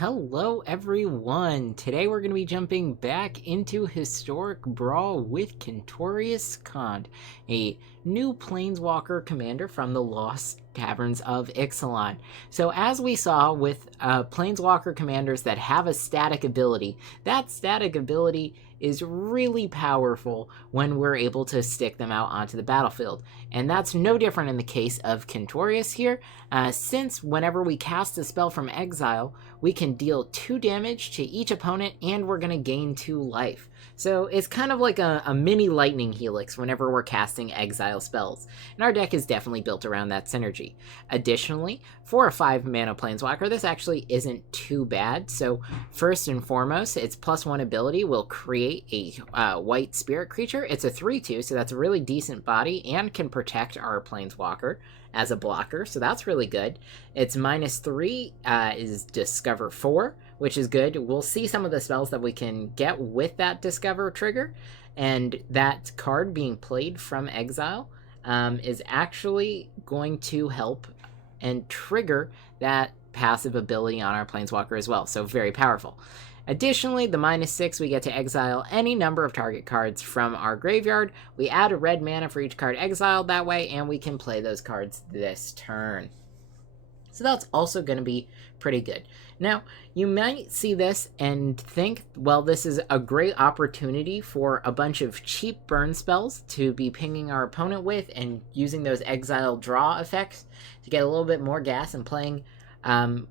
Hello everyone! Today we're going to be jumping back into historic Brawl with Quintorius Kand, a new Planeswalker commander from the Lost Taverns of Ixalan. So as we saw with Planeswalker commanders that have a static ability, that static ability is really powerful when we're able to stick them out onto the battlefield. And that's no different in the case of Quintorius here, since whenever we cast a spell from exile, we can deal 2 damage to each opponent and we're going to gain 2 life. So it's kind of like a mini lightning helix whenever we're casting exile spells, and our deck is definitely built around that synergy. Additionally, for a 5 mana planeswalker, this actually isn't too bad. So first and foremost, its +1 ability will create a white spirit creature. It's a 3/2, so that's a really decent body and can protect our planeswalker as a blocker, so that's really good. Its -3 is Discover 4, which is good. We'll see some of the spells that we can get with that Discover trigger, and that card being played from exile is actually going to help and trigger that passive ability on our planeswalker as well, so very powerful. Additionally, the -6, we get to exile any number of target cards from our graveyard. We add a red mana for each card exiled that way, and we can play those cards this turn. So that's also going to be pretty good. Now, you might see this and think, well, this is a great opportunity for a bunch of cheap burn spells to be pinging our opponent with and using those exile draw effects to get a little bit more gas and playing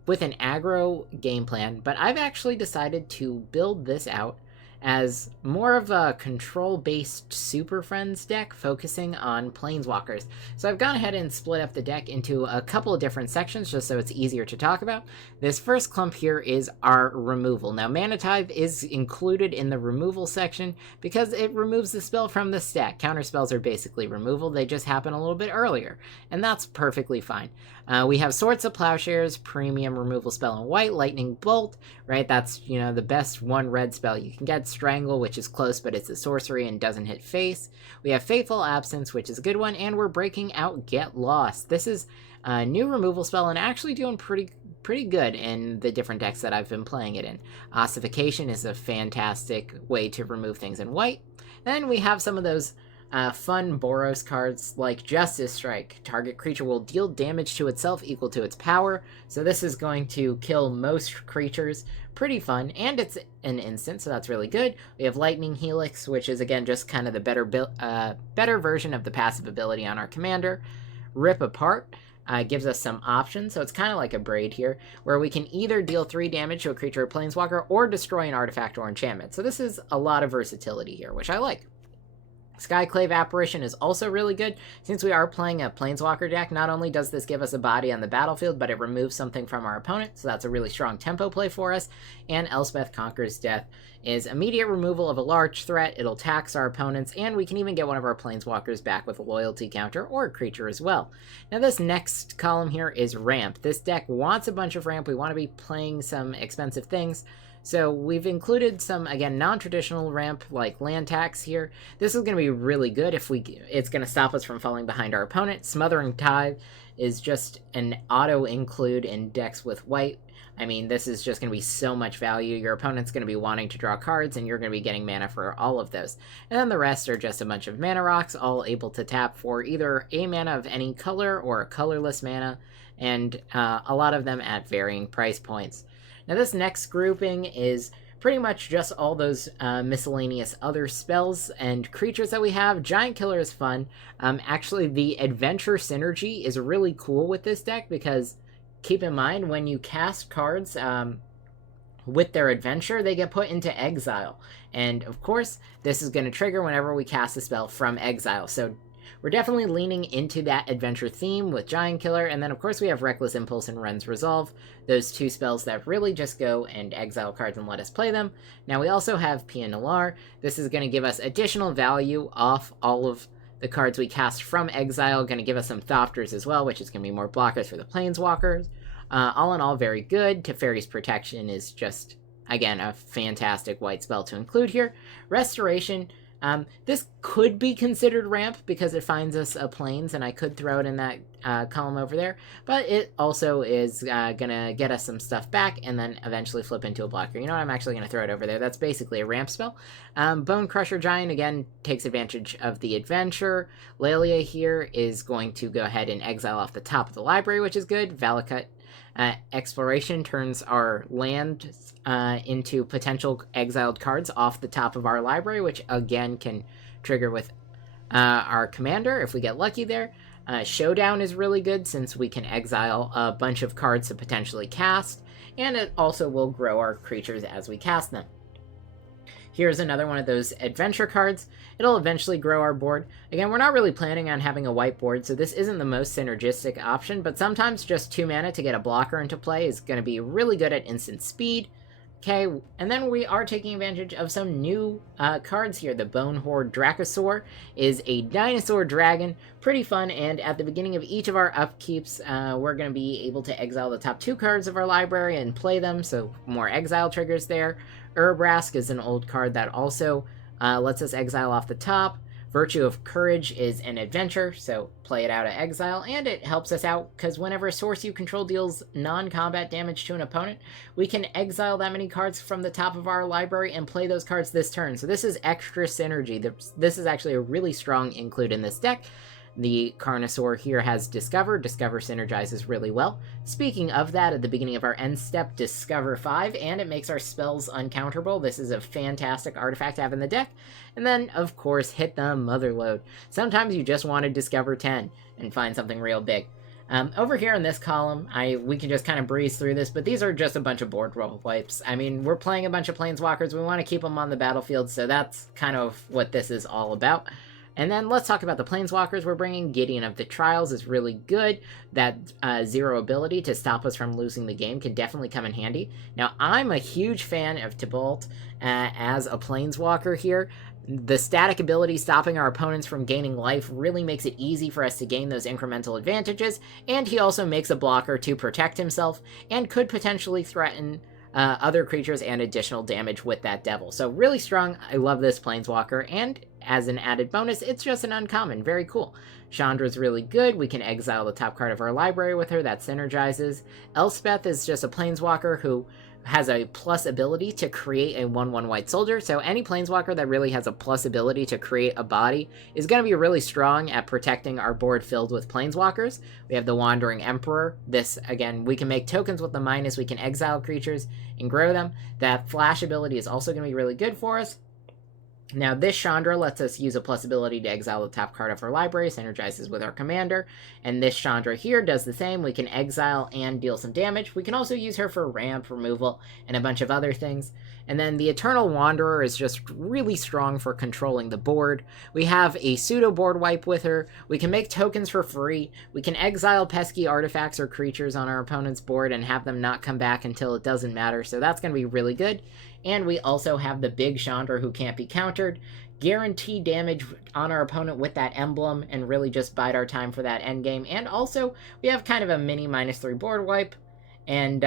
with an aggro game plan, but I've actually decided to build this out as more of a control-based Super Friends deck focusing on planeswalkers. So I've gone ahead and split up the deck into a couple of different sections just so it's easier to talk about. This first clump here is our removal. Now, Mana Tithe is included in the removal section because it removes the spell from the stack. Counter spells are basically removal, they just happen a little bit earlier, and that's perfectly fine. We have Swords of Plowshares, premium removal spell in white, Lightning Bolt, right? That's, the best 1 red spell you can get. Strangle, which is close, but it's a sorcery and doesn't hit face. We have Fateful Absence, which is a good one, and we're breaking out Get Lost. This is a new removal spell and actually doing pretty good in the different decks that I've been playing it in. Ossification is a fantastic way to remove things in white. Then we have some of those fun Boros cards like Justice Strike. Target creature will deal damage to itself equal to its power, so this is going to kill most creatures. Pretty fun, and it's an instant, so that's really good. We have Lightning Helix, which is again just kind of the better version of the passive ability on our commander. Rip Apart gives us some options, so it's kind of like a Braid here, where we can either deal 3 damage to a creature or planeswalker or destroy an artifact or enchantment. So this is a lot of versatility here, which I like. Skyclave Apparition is also really good. Since we are playing a Planeswalker deck, not only does this give us a body on the battlefield, but it removes something from our opponent, so that's a really strong tempo play for us. And Elspeth Conquers Death is immediate removal of a large threat. It'll tax our opponents, and we can even get one of our Planeswalkers back with a loyalty counter or a creature as well. Now this next column here is Ramp. This deck wants a bunch of ramp. We want to be playing some expensive things. So we've included some, again, non-traditional ramp like land tax here. This is going to be really good if it's going to stop us from falling behind our opponent. Smothering Tithe is just an auto-include in decks with white. I mean, this is just going to be so much value. Your opponent's going to be wanting to draw cards, and you're going to be getting mana for all of those. And then the rest are just a bunch of mana rocks, all able to tap for either a mana of any color or a colorless mana, and a lot of them at varying price points. Now this next grouping is pretty much just all those miscellaneous other spells and creatures that we have. Giant Killer is fun. Actually, the Adventure synergy is really cool with this deck because keep in mind when you cast cards with their Adventure, they get put into exile. And of course, this is going to trigger whenever we cast a spell from exile. So we're definitely leaning into that adventure theme with Giant Killer, and then of course we have Reckless Impulse and Ren's Resolve, those 2 spells that really just go and exile cards and let us play them. Now we also have Pia Nalar. This is going to give us additional value off all of the cards we cast from exile, going to give us some Thofters as well, which is going to be more blockers for the Planeswalkers. All in all, very good. Teferi's Protection is just, again, a fantastic white spell to include here. Restoration This could be considered ramp because it finds us a plains, and I could throw it in that column over there, but it also is gonna get us some stuff back and then eventually flip into a blocker. You know what, I'm actually gonna throw it over there. That's basically a ramp spell. Bone Crusher Giant, again, takes advantage of the adventure. Lelia here is going to go ahead and exile off the top of the library, which is good. Valakut Exploration turns our land into potential exiled cards off the top of our library, which again can trigger with our commander if we get lucky there. Showdown is really good since we can exile a bunch of cards to potentially cast, and it also will grow our creatures as we cast them. Here's another one of those adventure cards. It'll eventually grow our board. Again, we're not really planning on having a white board, so this isn't the most synergistic option, but sometimes just 2 mana to get a blocker into play is going to be really good at instant speed. Okay, and then we are taking advantage of some new cards here. The Bone Horde Dracosaur is a dinosaur dragon, pretty fun, and at the beginning of each of our upkeeps, we're going to be able to exile the top 2 cards of our library and play them, so more exile triggers there. Urbrask is an old card that also lets us exile off the top. Virtue of Courage is an adventure, so play it out of exile, and it helps us out because whenever a source you control deals non-combat damage to an opponent, we can exile that many cards from the top of our library and play those cards this turn. So this is extra synergy. This is actually a really strong include in this deck. The Carnosaur here has Discover. Discover synergizes really well. Speaking of that, at the beginning of our end step, Discover 5, and it makes our spells uncounterable. This is a fantastic artifact to have in the deck. And then, of course, hit the Motherload. Sometimes you just want to Discover 10 and find something real big. Over here in this column, we can just kind of breeze through this, but these are just a bunch of board roll wipes. I mean, we're playing a bunch of Planeswalkers. We want to keep them on the battlefield, so that's kind of what this is all about. And then let's talk about the Planeswalkers we're bringing. Gideon of the Trials is really good. That 0 ability to stop us from losing the game can definitely come in handy. Now, I'm a huge fan of Tibalt as a Planeswalker here. The static ability stopping our opponents from gaining life really makes it easy for us to gain those incremental advantages, and he also makes a blocker to protect himself and could potentially threaten other creatures and additional damage with that devil. So really strong. I love this Planeswalker, and as an added bonus, it's just an uncommon. Very cool. Chandra's really good. We can exile the top card of our library with her. That synergizes. Elspeth is just a Planeswalker who has a plus ability to create a 1/1 white soldier. So any Planeswalker that really has a plus ability to create a body is going to be really strong at protecting our board filled with Planeswalkers. We have the Wandering Emperor. This, again, we can make tokens with the minus. We can exile creatures and grow them. That flash ability is also going to be really good for us. Now, this Chandra lets us use a plus ability to exile the top card of our library, synergizes with our commander, and this Chandra here does the same. We can exile and deal some damage. We can also use her for ramp removal and a bunch of other things. And then the Eternal Wanderer is just really strong for controlling the board. We have a pseudo board wipe with her. We can make tokens for free. We can exile pesky artifacts or creatures on our opponent's board and have them not come back until it doesn't matter, so that's going to be really good. And we also have the big Chandra who can't be countered. Guarantee damage on our opponent with that emblem and really just bide our time for that endgame. And also, we have kind of a mini -3 board wipe and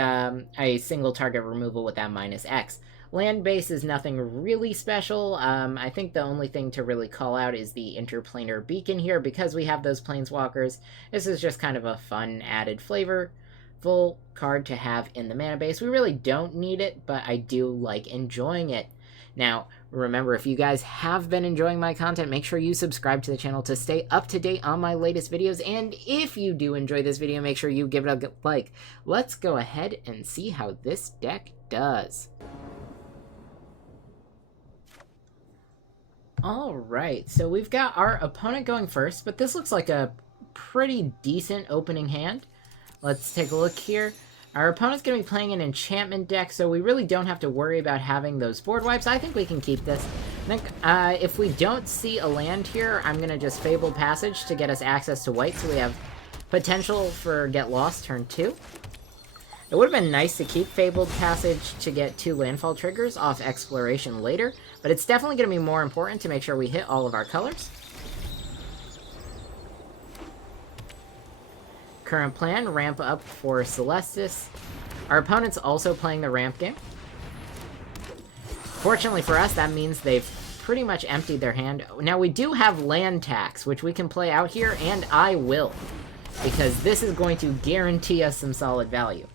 a single target removal with that -X. Land base is nothing really special. I think the only thing to really call out is the Interplanar Beacon here because we have those Planeswalkers. This is just kind of a fun added flavor. Full card to have in the mana base. We really don't need it, but I do like enjoying it. Now, remember, if you guys have been enjoying my content, make sure you subscribe to the channel to stay up to date on my latest videos, and if you do enjoy this video, make sure you give it a like. Let's go ahead and see how this deck does. Alright, so we've got our opponent going first, but this looks like a pretty decent opening hand. Let's take a look here. Our opponent's going to be playing an enchantment deck, so we really don't have to worry about having those board wipes. I think we can keep this. I think if we don't see a land here, I'm going to just Fabled Passage to get us access to white, so we have potential for Get Lost turn 2. It would have been nice to keep Fabled Passage to get 2 landfall triggers off Exploration later, but it's definitely going to be more important to make sure we hit all of our colors. Current plan, ramp up for Celestis. Our opponent's also playing the ramp game. Fortunately for us, that means they've pretty much emptied their hand. Now, we do have land tax, which we can play out here, and I will. Because this is going to guarantee us some solid value.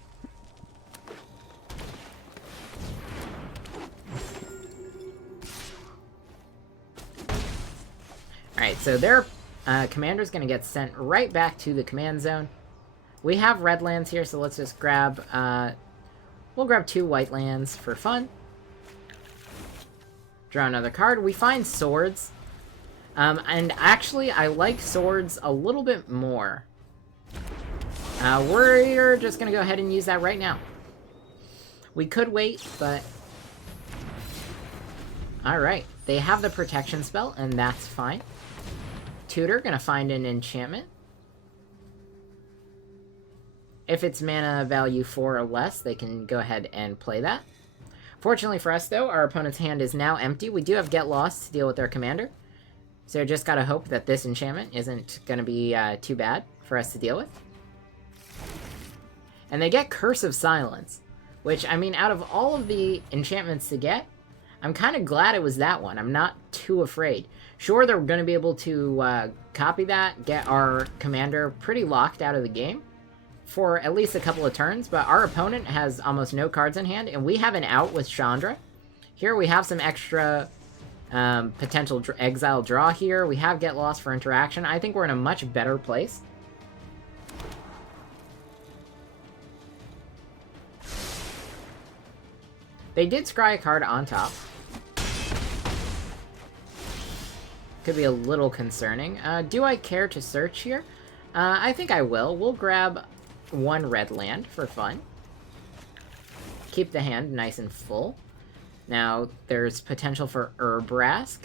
Alright, so their commander's going to get sent right back to the command zone. We have red lands here, so let's just grab... we'll grab 2 white lands for fun. Draw another card. We find swords. And actually, I like swords a little bit more. We're just going to go ahead and use that right now. We could wait, but... Alright, they have the protection spell, and that's fine. Tutor, gonna find an enchantment. If it's mana value 4 or less, they can go ahead and play that. Fortunately for us, though, our opponent's hand is now empty. We do have Get Lost to deal with their commander. So just gotta hope that this enchantment isn't gonna be too bad for us to deal with. And they get Curse of Silence, which, I mean, out of all of the enchantments to get, I'm kind of glad it was that one. I'm not too afraid. Sure, they're going to be able to copy that, get our commander pretty locked out of the game for at least a couple of turns, but our opponent has almost no cards in hand, and we have an out with Chandra. Here we have some extra potential exile draw here. We have Get Lost for interaction. I think we're in a much better place. They did scry a card on top. Could be a little concerning. Do I care to search here? I think I will. We'll grab 1 red land for fun. Keep the hand nice and full. Now, there's potential for Urbrask.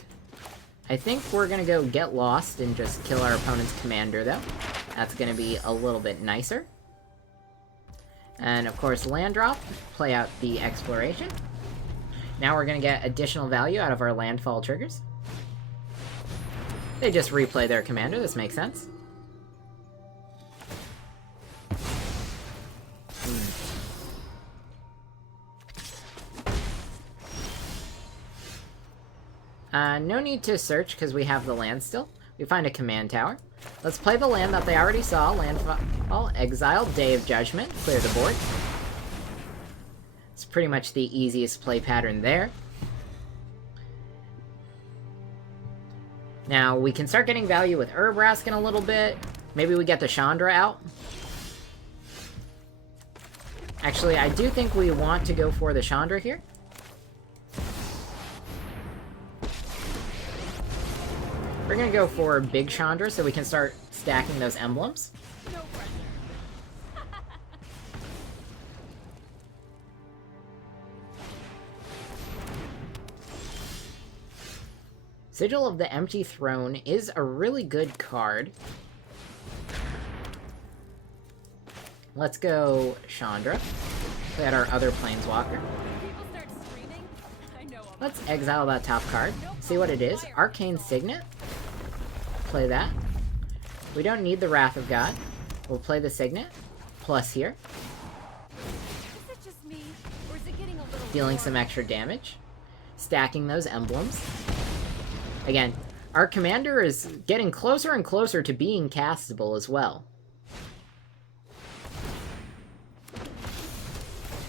I think we're going to go Get Lost and just kill our opponent's commander, though. That's going to be a little bit nicer. And, of course, land drop. Play out the exploration. Now we're going to get additional value out of our landfall triggers. They just replay their commander. This makes sense. No need to search because we have the land still. We find a command tower. Let's play the land that they already saw. Landfall, exile, Day of Judgment. Clear the board. It's pretty much the easiest play pattern there. Now, we can start getting value with Urbrask in a little bit. Maybe we get the Chandra out. Actually, I do think we want to go for the Chandra here. We're going to go for Big Chandra so we can start stacking those emblems. Sigil of the Empty Throne is a really good card. Let's go Chandra. Play out our other Planeswalker. Let's exile that top card. See what it is. Arcane Signet. Play that. We don't need the Wrath of God. We'll play the Signet. Plus here. Dealing some extra damage. Stacking those emblems. Again, our commander is getting closer and closer to being castable as well.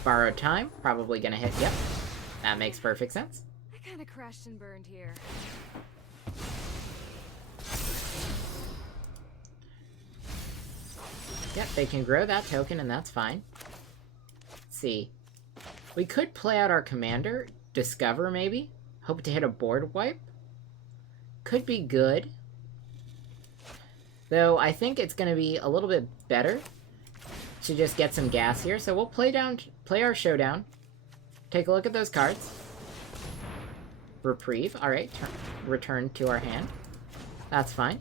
Borrowed Time, probably gonna hit, yep. That makes perfect sense. I kinda crashed and burned here. Yep, they can grow that token and that's fine. Let's see. We could play out our commander, Discover maybe. Hope to hit a board wipe. Could be good. Though I think it's going to be a little bit better to just get some gas here. So we'll play our showdown. Take a look at those cards. Reprieve. Alright, return to our hand. That's fine.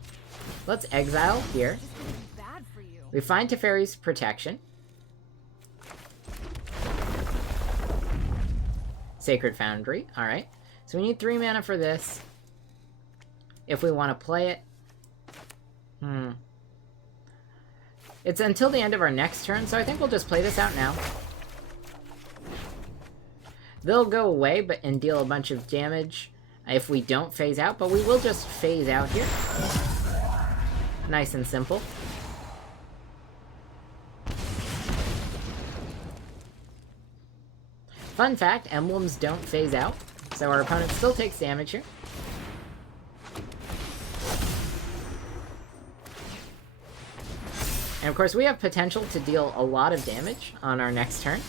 Let's exile here. We find Teferi's Protection. Sacred Foundry. Alright. So we need 3 mana for this. If we want to play it. It's until the end of our next turn, so I think we'll just play this out now. They'll go away and deal a bunch of damage. if we don't phase out, but we will just phase out here. Nice and simple. Fun fact, emblems don't phase out, so our opponent still takes damage here. And of course, we have potential to deal a lot of damage on our next turn.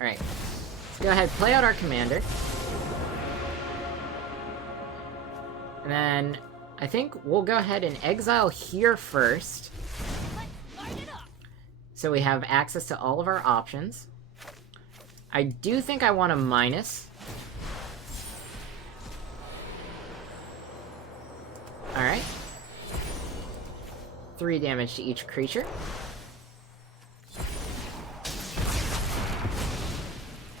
Alright, let's go ahead and play out our commander. And then, I think we'll go ahead and exile here first. So we have access to all of our options. I do think I want a minus. Alright. 3 damage to each creature.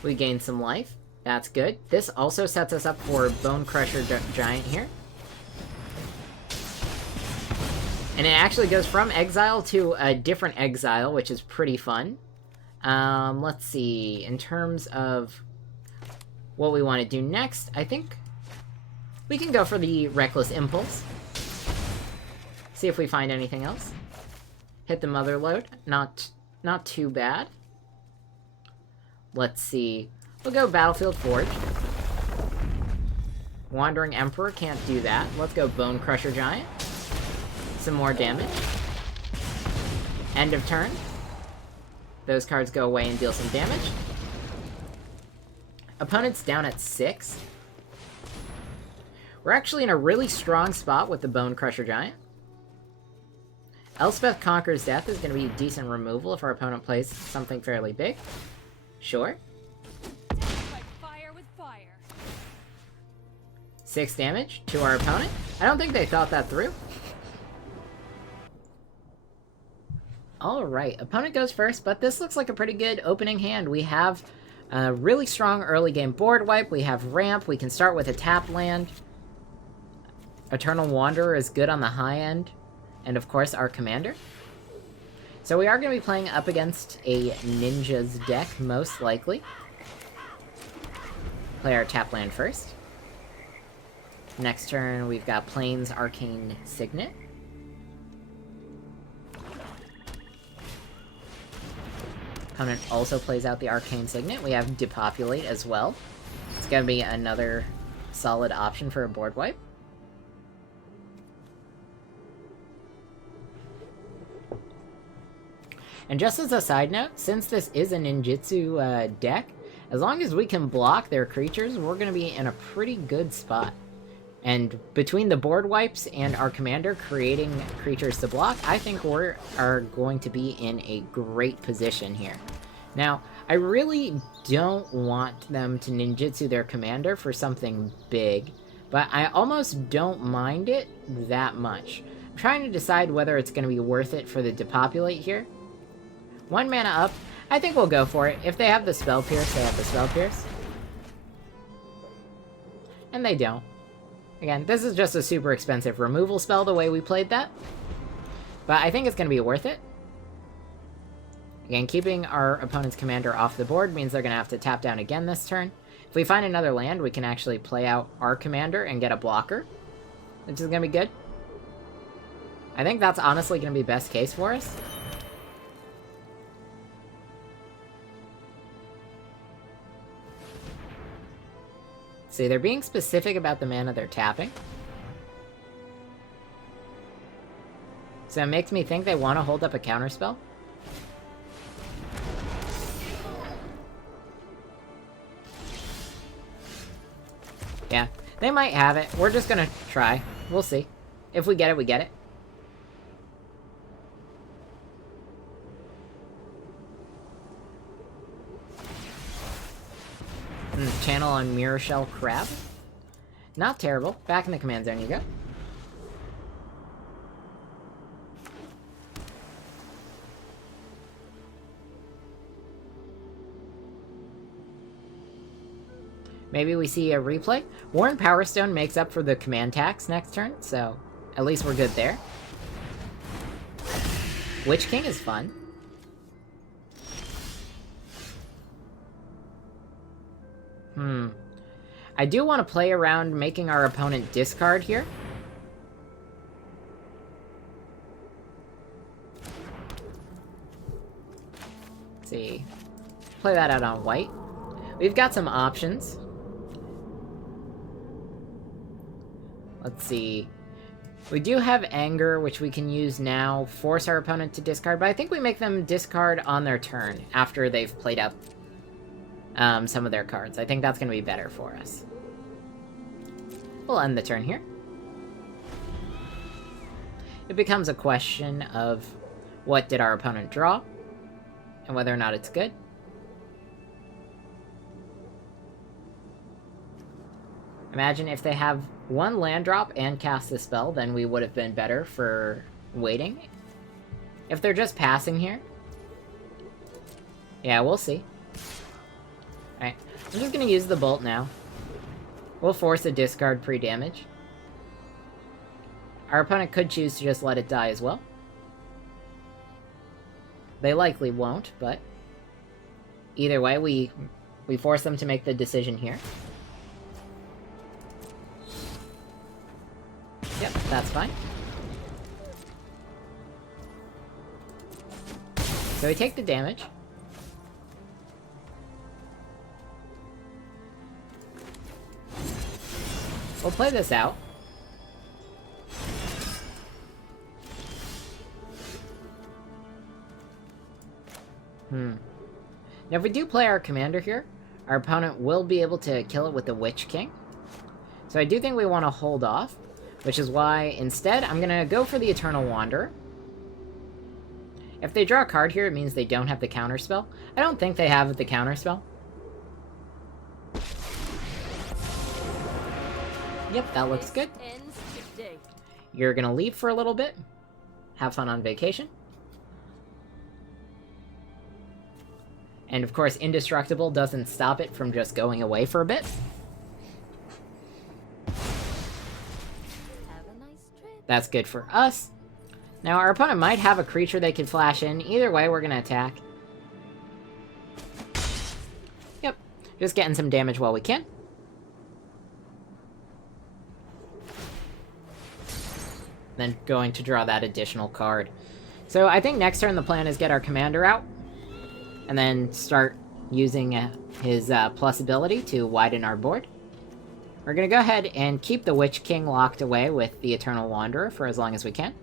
We gain some life. That's good. This also sets us up for Bone Crusher Giant here. And it actually goes from exile to a different exile, which is pretty fun. Let's see. In terms of what we want to do next, I think we can go for the Reckless Impulse. See if we find anything else. Hit the Mother Lode. Not too bad. Let's see. We'll go Battlefield Forge. Wandering Emperor can't do that. Let's go Bone Crusher Giant. Some more damage. End of turn. Those cards go away and deal some damage. Opponent's down at 6. We're actually in a really strong spot with the Bone Crusher Giant. Elspeth Conquers Death is going to be a decent removal if our opponent plays something fairly big. Sure. Fire with fire. 6 damage to our opponent. I don't think they thought that through. Alright, opponent goes first, but this looks like a pretty good opening hand. We have a really strong early game board wipe. We have ramp. We can start with a tap land. Eternal Wanderer is good on the high end. And of course, our commander. So we are going to be playing up against a Ninja's deck, most likely. Play our tap land first. Next turn, we've got Plains Arcane Signet. Opponent also plays out the Arcane Signet. We have Depopulate as well. It's going to be another solid option for a board wipe. And just as a side note, since this is a ninjutsu deck, as long as we can block their creatures, we're going to be in a pretty good spot. And between the board wipes and our commander creating creatures to block, I think we are going to be in a great position here. Now, I really don't want them to ninjutsu their commander for something big, but I almost don't mind it that much. I'm trying to decide whether it's going to be worth it for the Depopulate here. 1 mana up, I think we'll go for it. If they have the Spell Pierce, they have the Spell Pierce. And they don't. Again, this is just a super expensive removal spell the way we played that. But I think it's going to be worth it. Again, keeping our opponent's commander off the board means they're going to have to tap down again this turn. If we find another land, we can actually play out our commander and get a blocker, which is going to be good. I think that's honestly going to be best case for us. See, they're being specific about the mana they're tapping. So it makes me think they want to hold up a counterspell. Yeah, they might have it. We're just gonna try. We'll see. If we get it, we get it. Channel on Mirror Shell Crab. Not terrible. Back in the command zone you go. Maybe we see a replay. Worn Power Stone makes up for the command tax next turn, so at least we're good there. Witch King is fun. I do want to play around making our opponent discard here. Let's see. Play that out on white. We've got some options. Let's see. We do have Anger, which we can use now, force our opponent to discard, but I think we make them discard on their turn after they've played up some of their cards. I think that's going to be better for us. We'll end the turn here. It becomes a question of what did our opponent draw, and whether or not it's good. Imagine if they have one land drop and cast the spell, then we would have been better for waiting. If they're just passing here, yeah, we'll see. Alright, I'm just gonna use the bolt now. We'll force a discard pre-damage. Our opponent could choose to just let it die as well. They likely won't, but either way, we force them to make the decision here. Yep, that's fine. So we take the damage. We'll play this out. Now if we do play our commander here, our opponent will be able to kill it with the Witch King. So I do think we want to hold off, which is why instead I'm gonna go for the Eternal Wanderer. If they draw a card here, it means they don't have the counterspell. I don't think they have the counterspell. Yep, that looks good. You're gonna leave for a little bit. Have fun on vacation. And of course, Indestructible doesn't stop it from just going away for a bit. That's good for us. Now, our opponent might have a creature they can flash in. Either way, we're gonna attack. Yep, just getting some damage while we can. Then going to draw that additional card. So I think next turn the plan is get our commander out, and then start using his plus ability to widen our board. We're gonna go ahead and keep the Witch King locked away with the Eternal Wanderer for as long as we can.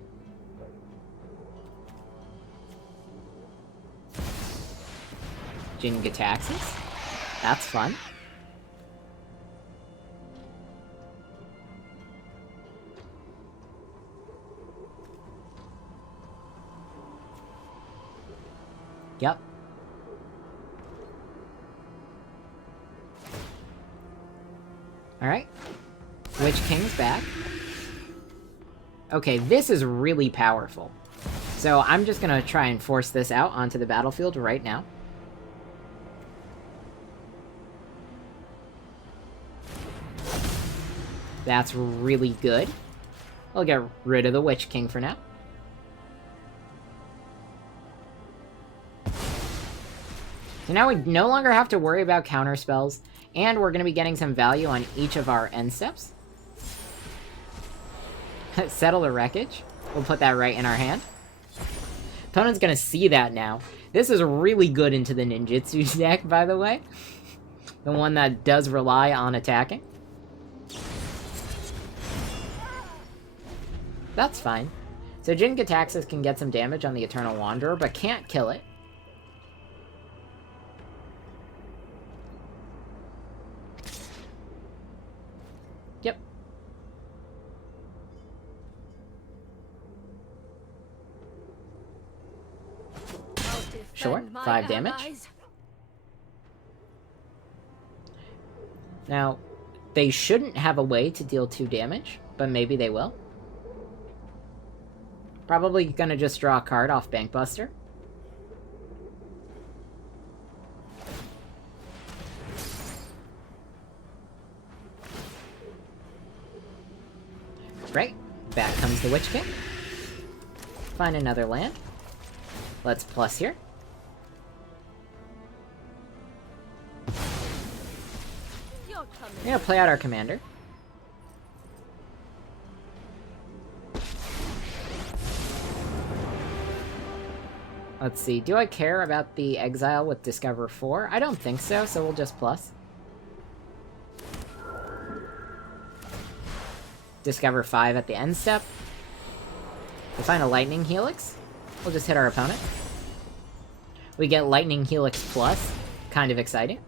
Jin-Gitaxias. That's fun. Yep. Alright. Witch King's back. Okay, this is really powerful. So I'm just gonna try and force this out onto the battlefield right now. That's really good. I'll get rid of the Witch King for now. So now we no longer have to worry about counter spells, and we're going to be getting some value on each of our end steps. Settle the Wreckage. We'll put that right in our hand. Opponent's going to see that now. This is really good into the ninjutsu deck, by the way. The one that does rely on attacking. That's fine. So Jin-Gitaxias can get some damage on the Eternal Wanderer, but can't kill it. Yep. Sure, 5 damage. Now, they shouldn't have a way to deal 2 damage, but maybe they will. Probably gonna just draw a card off Bankbuster. Right, back comes the Witch King. Find another land. Let's plus here. I'll come We're gonna play out our commander. Let's see, do I care about the exile with Discover 4? I don't think so, so we'll just plus. Discover 5 at the end step. We find a Lightning Helix. We'll just hit our opponent. We get Lightning Helix plus. Kind of exciting.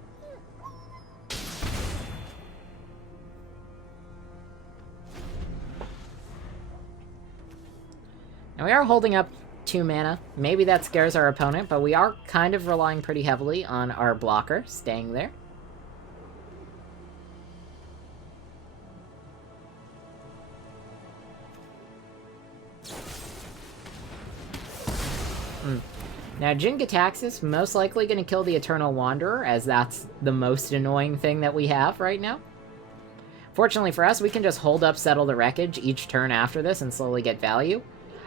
Now we are holding up 2 mana. Maybe that scares our opponent, but we are kind of relying pretty heavily on our blocker staying there. Now, Jin-Gitaxias most likely going to kill the Eternal Wanderer, as that's the most annoying thing that we have right now. Fortunately for us, we can just hold up Settle the Wreckage each turn after this and slowly get value.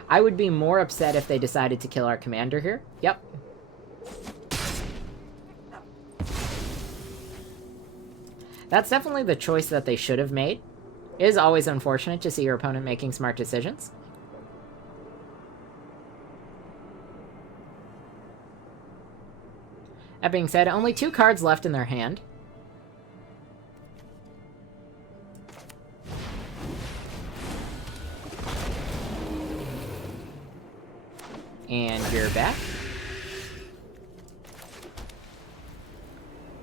I would be more upset if they decided to kill our commander here. Yep. That's definitely the choice that they should have made. It is always unfortunate to see your opponent making smart decisions. That being said, only 2 cards left in their hand. And you're back.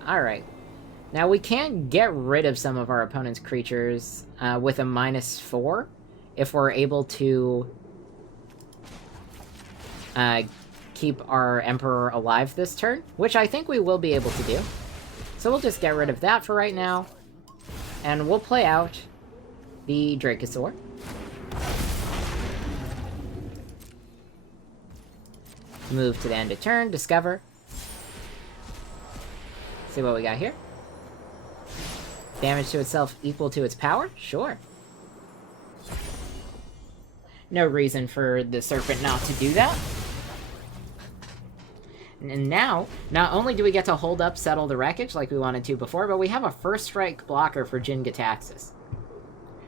Alright. Now we can get rid of some of our opponent's creatures with a -4 if we're able to keep our Emperor alive this turn, which I think we will be able to do. So we'll just get rid of that for right now, and we'll play out the Dracosaur. Move to the end of turn, discover. See what we got here. Damage to itself equal to its power? Sure. No reason for the Serpent not to do that. And now, not only do we get to hold up Settle the Wreckage like we wanted to before, but we have a first strike blocker for Jin-Gitaxias,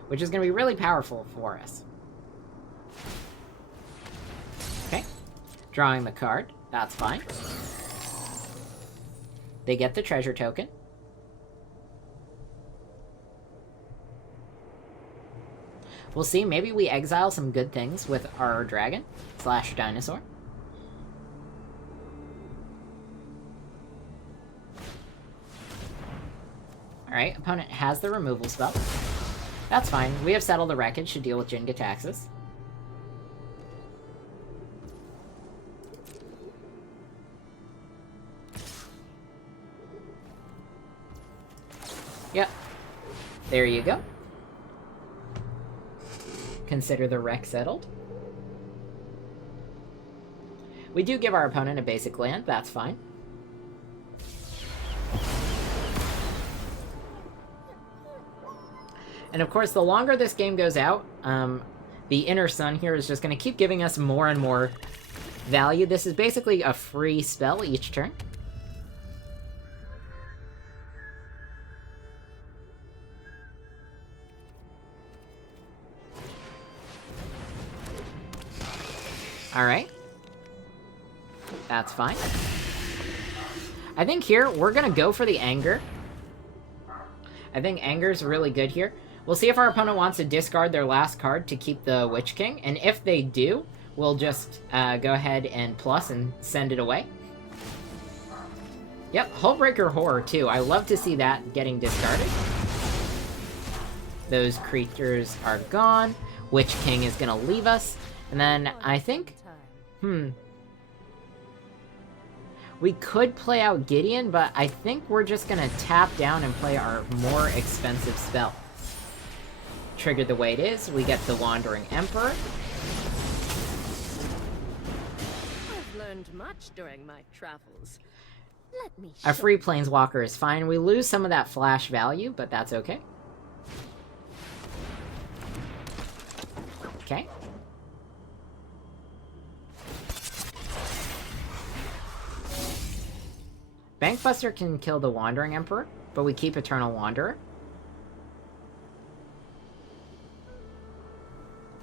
which is going to be really powerful for us. Okay. Drawing the card. That's fine. They get the treasure token. We'll see. Maybe we exile some good things with our dragon / dinosaur. Alright, opponent has the removal spell. That's fine. We have Settled the Wreckage to deal with Jin-Gitaxias. Yep. There you go. Consider the wreck settled. We do give our opponent a basic land, that's fine. And of course, the longer this game goes out, the Inner Sun here is just going to keep giving us more and more value. This is basically a free spell each turn. Alright. That's fine. I think here, we're gonna go for the Anger. I think Anger's really good here. We'll see if our opponent wants to discard their last card to keep the Witch King, and if they do, we'll just go ahead and plus and send it away. Yep, Hullbreaker Horror too. I love to see that getting discarded. Those creatures are gone. Witch King is gonna leave us. And then, I think... We could play out Gideon, but I think we're just gonna tap down and play our more expensive spell. Trigger the way it is, we get the Wandering Emperor. I've learned much during my travels. Let me A free Planeswalker is fine. We lose some of that flash value, but that's okay. Okay. Bankbuster can kill the Wandering Emperor, but we keep Eternal Wanderer.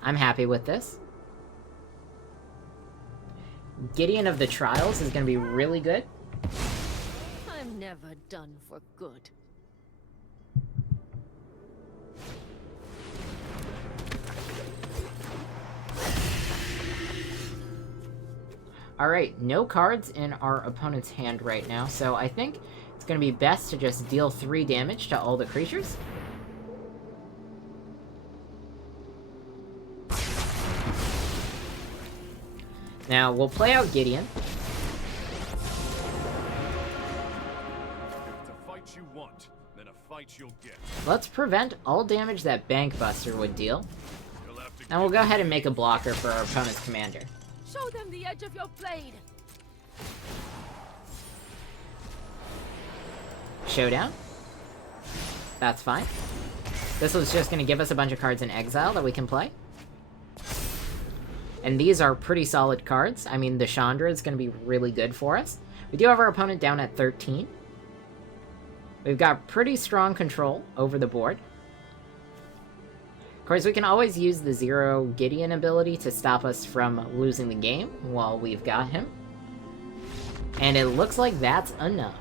I'm happy with this. Gideon of the Trials is going to be really good. I'm never done for good. Alright, no cards in our opponent's hand right now, so I think it's going to be best to just deal 3 damage to all the creatures. Now, we'll play out Gideon. If it's a fight you want, then a fight you'll get. Let's prevent all damage that Bank Buster would deal. You'll have to And we'll go ahead and make a blocker for our opponent's commander. Show them the edge of your blade. Showdown. That's fine. This was just going to give us a bunch of cards in exile that we can play. And these are pretty solid cards. I mean, the Chandra is going to be really good for us. We do have our opponent down at 13. We've got pretty strong control over the board. Of course, we can always use the 0 Gideon ability to stop us from losing the game while we've got him. And it looks like that's enough.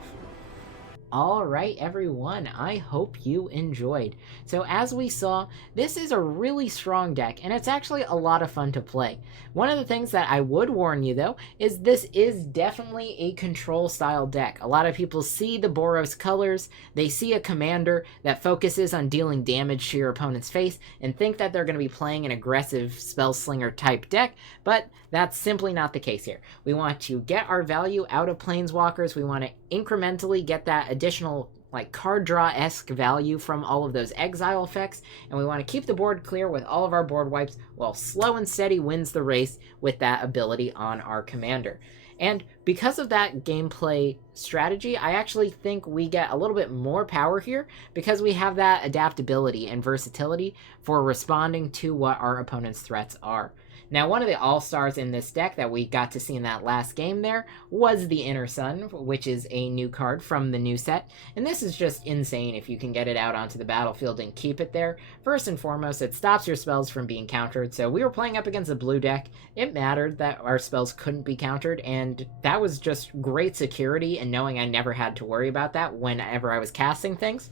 Alright everyone, I hope you enjoyed. So as we saw, this is a really strong deck, and it's actually a lot of fun to play. One of the things that I would warn you though, is this is definitely a control style deck. A lot of people see the Boros colors, they see a commander that focuses on dealing damage to your opponent's face, and think that they're going to be playing an aggressive Spellslinger type deck, but that's simply not the case here. We want to get our value out of Planeswalkers, we want to incrementally get that additional like card draw-esque value from all of those exile effects, and we want to keep the board clear with all of our board wipes while Slow and Steady wins the race with that ability on our commander. And because of that gameplay strategy, I actually think we get a little bit more power here because we have that adaptability and versatility for responding to what our opponent's threats are. Now, one of the all-stars in this deck that we got to see in that last game there was the Inner Sun, which is a new card from the new set. And this is just insane if you can get it out onto the battlefield and keep it there. First and foremost, it stops your spells from being countered. So we were playing up against a blue deck. It mattered that our spells couldn't be countered, and that was just great security and knowing I never had to worry about that whenever I was casting things.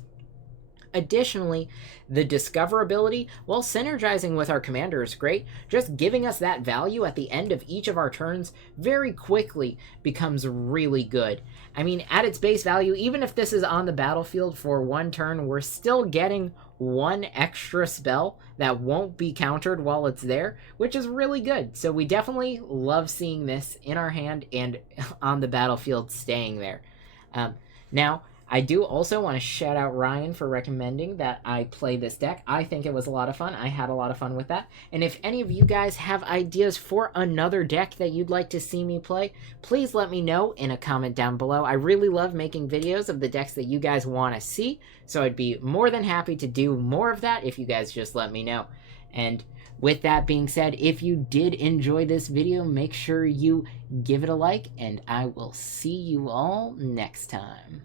Additionally, the Discover ability, while synergizing with our commander is great, just giving us that value at the end of each of our turns very quickly becomes really good. I mean, at its base value, even if this is on the battlefield for 1 turn, we're still getting 1 extra spell that won't be countered while it's there, which is really good. So we definitely love seeing this in our hand and on the battlefield staying there. Now, I do also want to shout out Ryan for recommending that I play this deck. I think it was a lot of fun. I had a lot of fun with that. And if any of you guys have ideas for another deck that you'd like to see me play, please let me know in a comment down below. I really love making videos of the decks that you guys want to see, so I'd be more than happy to do more of that if you guys just let me know. And with that being said, if you did enjoy this video, make sure you give it a like, and I will see you all next time.